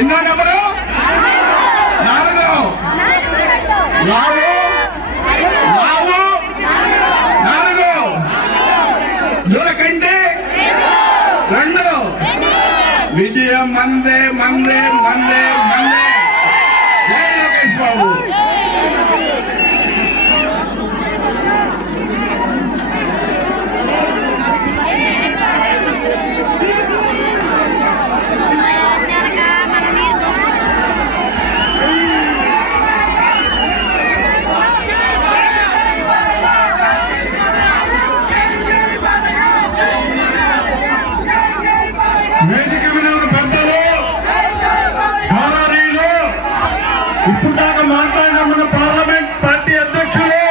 ఎన్నో నెంబరు 4 లావు 4 జోలకంటే 2 విజయం మందే మందే మందే మందే. జై లోకేష్ బాబు. వేదిక మీద ఉన్న పెద్దలు, గౌరవనీయులు, ఇప్పుడు దాకా మాట్లాడిన మన పార్లమెంట్ పార్టీ అధ్యక్షులు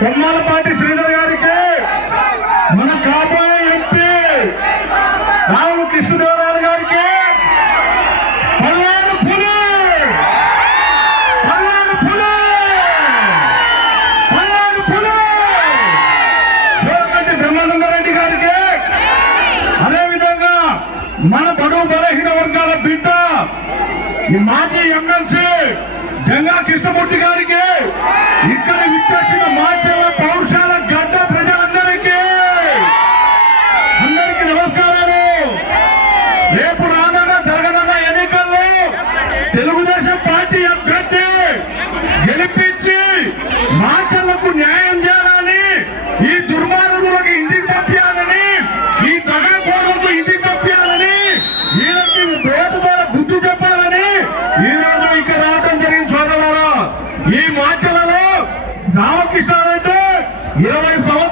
కొమ్మాలపాటి శ్రీధర్ గారికి, మన కాబోయే ఎంపీ రావుల కృష్ణదేవరాయలు గారికి పల్లాడు పులి జోలకంటి బ్రహ్మానందరెడ్డి గారికి, అదేవిధంగా మన బడుగు బలహీన వర్గాల బిడ్డ ఈ మాజీ ఎమ్మెల్సీ జంగా కృష్ణమూర్తి గారికి, ఇక్కడ విచ్చేసిన మాచల పౌరుషాల గడ్డ ప్రజలందరికీ అందరికీ నమస్కారాలు. రేపు రానున్న జరగనున్న ఎన్నికల్లో తెలుగుదేశం పార్టీ అభ్యర్థి గెలిపించి మాచలకు న్యాయం చేయాలని, ఈ దుర్మార్గులకు ఇంటికి పంపించాలని, ఈ దగాకోరులకు ఇంటికి పంపించాలని, వీళ్ళకి ఓటు ద్వారా బుద్ధి చెప్పాలని ఈ రోజు ఇక్కడ రావడం జరిగింది. సోదరులారా, ఈ మాచలలో రామకృష్ణారెడ్డి 20 సంవత్సరాలు